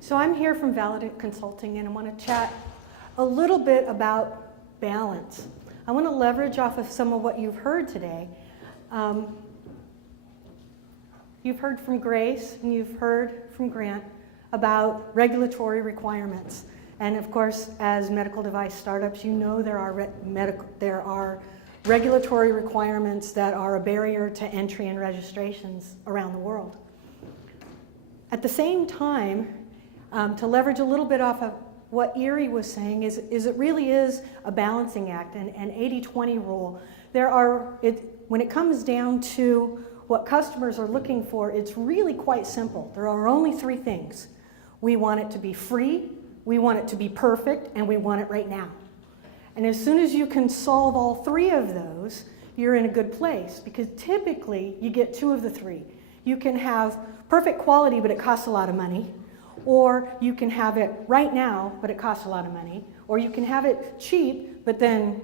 So I'm here from Validant Consulting, and I want to chat a little bit about balance. I want to leverage off of some of what you've heard today. You've heard from Grace and you've heard from Grant about regulatory requirements. And of course, as medical device startups, you know there are regulatory requirements that are a barrier to entry and registrations around the world. At the same time, to leverage a little bit off of what Erie was saying, is it really is a balancing act, an 80-20 rule. When it comes down to what customers are looking for, it's really quite simple. There are only three things. We want it to be free, we want it to be perfect, and we want it right now. And as soon as you can solve all three of those, you're in a good place, because typically you get two of the three. You can have perfect quality, but it costs a lot of money, or you can have it right now, but it costs a lot of money, or you can have it cheap, but then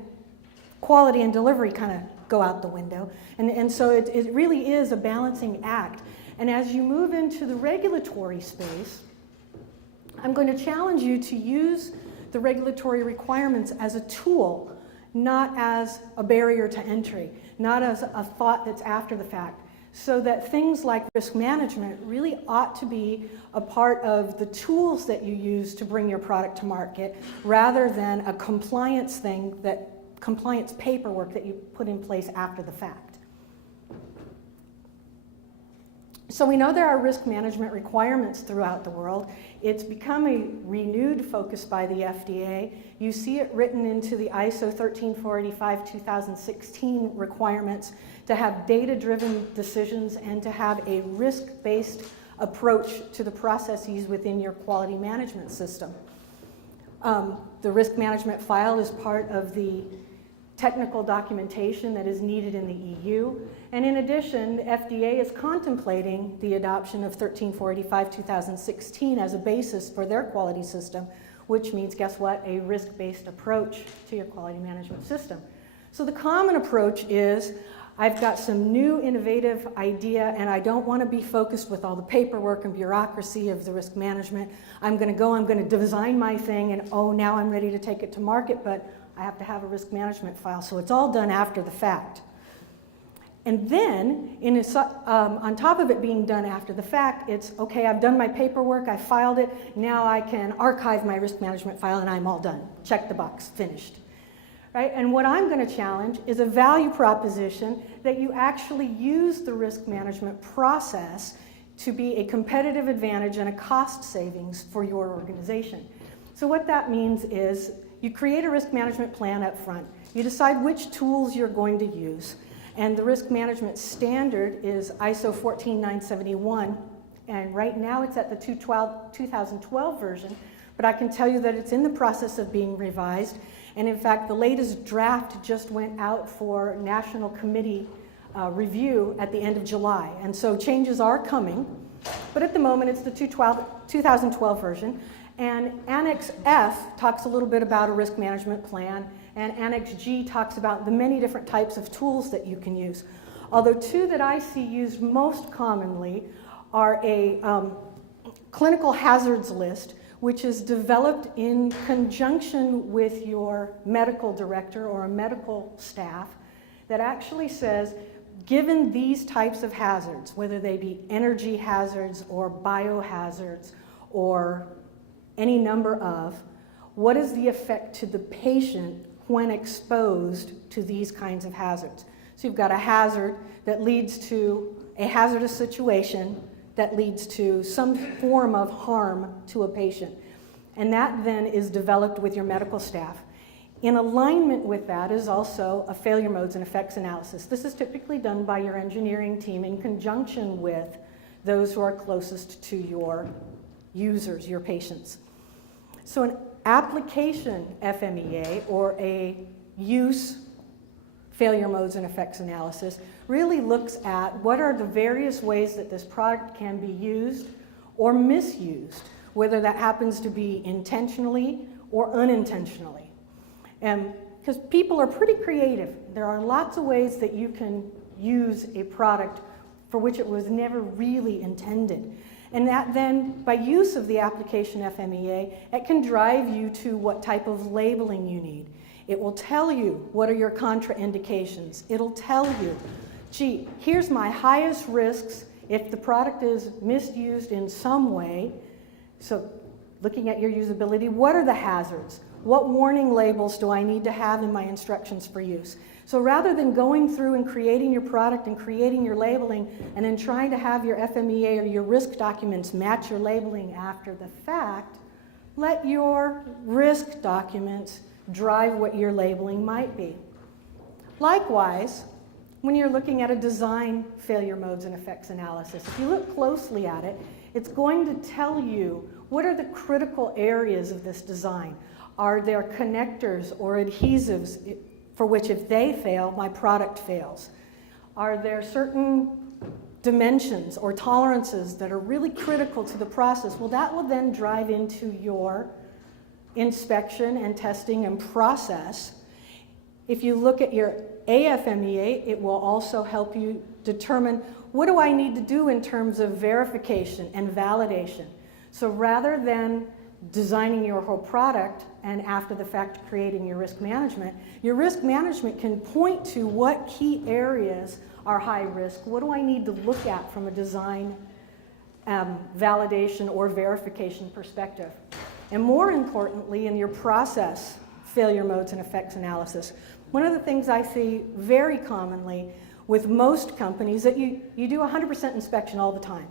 quality and delivery kind of go out the window. And so it really is a balancing act. And as you move into the regulatory space, I'm going to challenge you to use the regulatory requirements as a tool, not as a barrier to entry, not as a thought that's after the fact, so that things like risk management really ought to be a part of the tools that you use to bring your product to market, rather than a compliance compliance paperwork that you put in place after the fact. So we know there are risk management requirements throughout the world. It's become a renewed focus by the FDA. You see it written into the ISO 13485-2016 requirements to have data-driven decisions and to have a risk-based approach to the processes within your quality management system. The risk management file is part of the technical documentation that is needed in the EU. And in addition, the FDA is contemplating the adoption of 13485-2016 as a basis for their quality system, which means, guess what? A risk-based approach to your quality management system. So the common approach is, I've got some new innovative idea and I don't want to be focused with all the paperwork and bureaucracy of the risk management. I'm going to design my thing, and oh, now I'm ready to take it to market, but I have to have a risk management file. So it's all done after the fact. And then, on top of it being done after the fact, it's, okay, I've done my paperwork, I filed it, now I can archive my risk management file and I'm all done. Check the box, finished. Right? And what I'm going to challenge is a value proposition that you actually use the risk management process to be a competitive advantage and a cost savings for your organization. So what that means is, you create a risk management plan up front. You decide which tools you're going to use. And the risk management standard is ISO 14971. And right now it's at the 2012 version. But I can tell you that it's in the process of being revised. And in fact, the latest draft just went out for National Committee review at the end of July. And so changes are coming. But at the moment, it's the 2012 version. And Annex F talks a little bit about a risk management plan, and Annex G talks about the many different types of tools that you can use. Although two that I see used most commonly are a clinical hazards list, which is developed in conjunction with your medical director or a medical staff, that actually says, given these types of hazards, whether they be energy hazards or biohazards or any number of, what is the effect to the patient when exposed to these kinds of hazards? So you've got a hazard that leads to a hazardous situation that leads to some form of harm to a patient. And that then is developed with your medical staff. In alignment with that is also a failure modes and effects analysis. This is typically done by your engineering team in conjunction with those who are closest to your users, your patients. So an application FMEA, or a use failure modes and effects analysis, really looks at what are the various ways that this product can be used or misused, whether that happens to be intentionally or unintentionally. Because people are pretty creative. There are lots of ways that you can use a product for which it was never really intended. And that then, by use of the application FMEA, it can drive you to what type of labeling you need. It will tell you what are your contraindications. It'll tell you, gee, here's my highest risks if the product is misused in some way. So looking at your usability, what are the hazards? What warning labels do I need to have in my instructions for use? So rather than going through and creating your product and creating your labeling and then trying to have your FMEA or your risk documents match your labeling after the fact, let your risk documents drive what your labeling might be. Likewise, when you're looking at a design failure modes and effects analysis, if you look closely at it, it's going to tell you what are the critical areas of this design. Are there connectors or adhesives for which if they fail, my product fails? Are there certain dimensions or tolerances that are really critical to the process? Well, that will then drive into your inspection and testing and process. If you look at your AFMEA, it will also help you determine what do I need to do in terms of verification and validation. So rather than designing your whole product and after the fact creating your risk management can point to what key areas are high risk. What do I need to look at from a design validation or verification perspective? And more importantly, in your process failure modes and effects analysis, one of the things I see very commonly with most companies that you do 100% inspection all the time.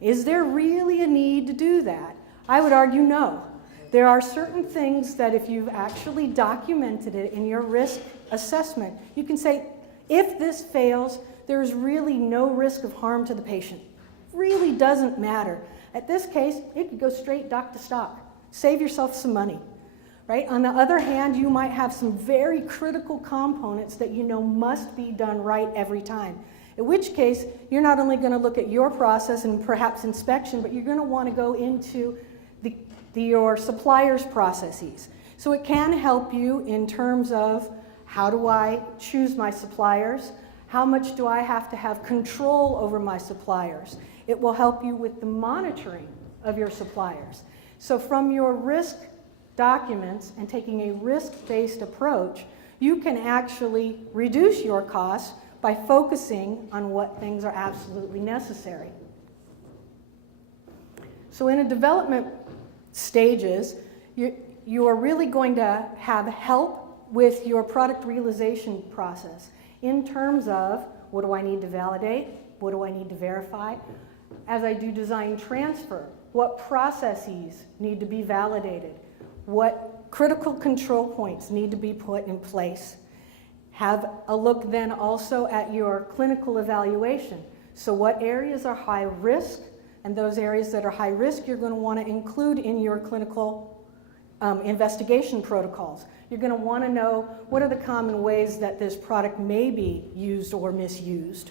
Is there really a need to do that? I would argue no. There are certain things that if you've actually documented it in your risk assessment, you can say, if this fails, there's really no risk of harm to the patient. Really doesn't matter. At this case, it could go straight dock to stock. Save yourself some money, right? On the other hand, you might have some very critical components that you know must be done right every time. In which case, you're not only going to look at your process and perhaps inspection, but you're going to want to go into your supplier's processes. So it can help you in terms of how do I choose my suppliers? How much do I have to have control over my suppliers? It will help you with the monitoring of your suppliers. So from your risk documents and taking a risk-based approach, you can actually reduce your costs by focusing on what things are absolutely necessary. So in a development stages, you are really going to have help with your product realization process in terms of what do I need to validate, what do I need to verify. As I do design transfer, what processes need to be validated, what critical control points need to be put in place. Have a look then also at your clinical evaluation. So what areas are high risk? And those areas that are high risk, you're going to want to include in your clinical investigation protocols. You're going to want to know what are the common ways that this product may be used or misused.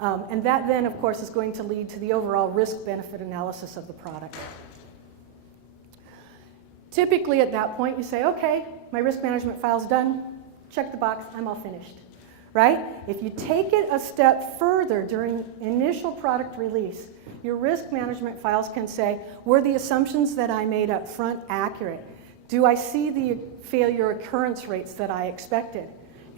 And that then, of course, is going to lead to the overall risk-benefit analysis of the product. Typically at that point, you say, okay, my risk management file's done. Check the box, I'm all finished. Right? If you take it a step further during initial product release, your risk management files can say, were the assumptions that I made up front accurate? Do I see the failure occurrence rates that I expected?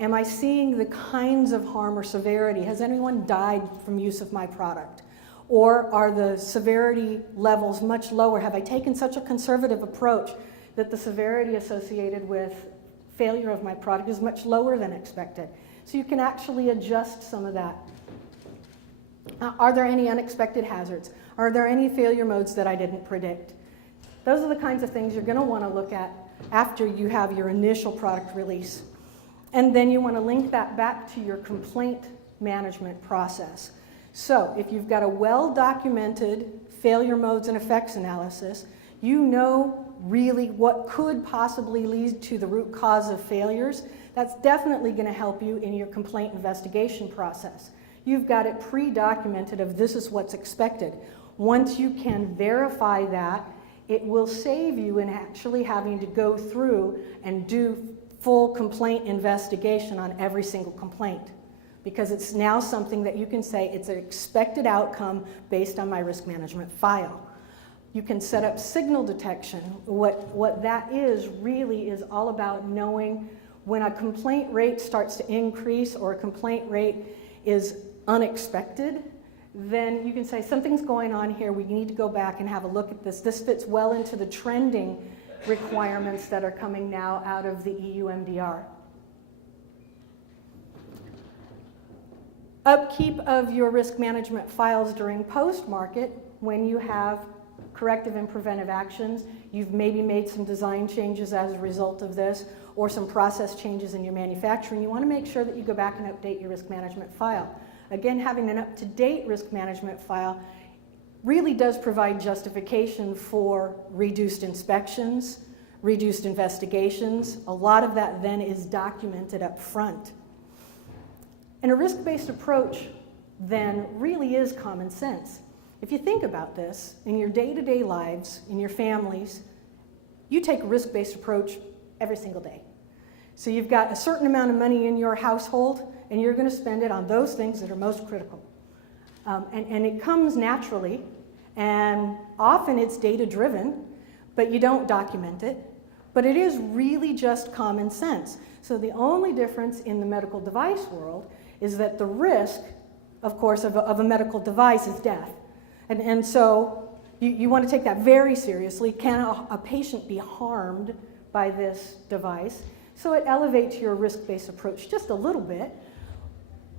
Am I seeing the kinds of harm or severity? Has anyone died from use of my product? Or are the severity levels much lower? Have I taken such a conservative approach that the severity associated with failure of my product is much lower than expected? So you can actually adjust some of that. Are there any unexpected hazards? Are there any failure modes that I didn't predict? Those are the kinds of things you're going to want to look at after you have your initial product release. And then you want to link that back to your complaint management process. So if you've got a well-documented failure modes and effects analysis, you know really what could possibly lead to the root cause of failures. That's definitely going to help you in your complaint investigation process. You've got it pre-documented of this is what's expected. Once you can verify that, it will save you in actually having to go through and do full complaint investigation on every single complaint. because it's now something that you can say it's an expected outcome based on my risk management file. You can set up signal detection. What that is really is all about knowing when a complaint rate starts to increase or a complaint rate is unexpected, then you can say something's going on here, we need to go back and have a look at this. This fits well into the trending requirements that are coming now out of the EU MDR. Upkeep of your risk management files during post-market, when you have corrective and preventive actions, you've maybe made some design changes as a result of this, or some process changes in your manufacturing, you want to make sure that you go back and update your risk management file. Again, having an up-to-date risk management file really does provide justification for reduced inspections, reduced investigations. A lot of that then is documented up front. And a risk-based approach then really is common sense. If you think about this, in your day-to-day lives, in your families, you take a risk-based approach every single day. So you've got a certain amount of money in your household, and you're going to spend it on those things that are most critical. And it comes naturally, and often it's data-driven, but you don't document it. But it is really just common sense. So the only difference in the medical device world is that the risk, of course, of a medical device is death. And so you want to take that very seriously. Can a patient be harmed by this device? So it elevates your risk-based approach just a little bit,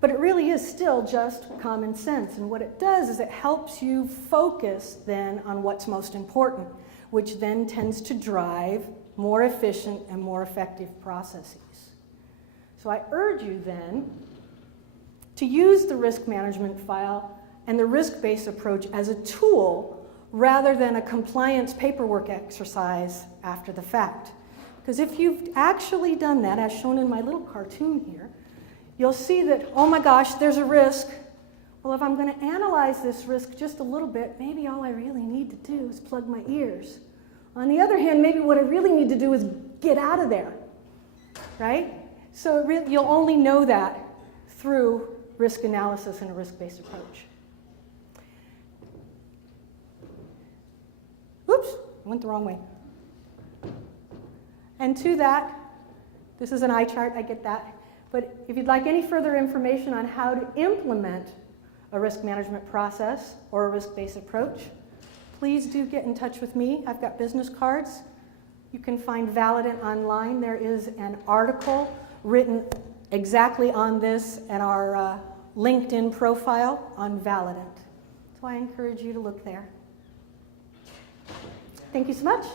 but it really is still just common sense. And what it does is it helps you focus then on what's most important, which then tends to drive more efficient and more effective processes. So I urge you then to use the risk management file and the risk-based approach as a tool rather than a compliance paperwork exercise after the fact. Because if you've actually done that, as shown in my little cartoon here, you'll see that, oh my gosh, there's a risk. Well, if I'm going to analyze this risk just a little bit, maybe all I really need to do is plug my ears. On the other hand, maybe what I really need to do is get out of there, right? So you'll only know that through risk analysis and a risk-based approach. Oops, I went the wrong way. And to that, this is an eye chart, I get that. But if you'd like any further information on how to implement a risk management process or a risk-based approach, please do get in touch with me. I've got business cards. You can find Validant online. There is an article written exactly on this at our LinkedIn profile on Validant. So I encourage you to look there. Thank you so much.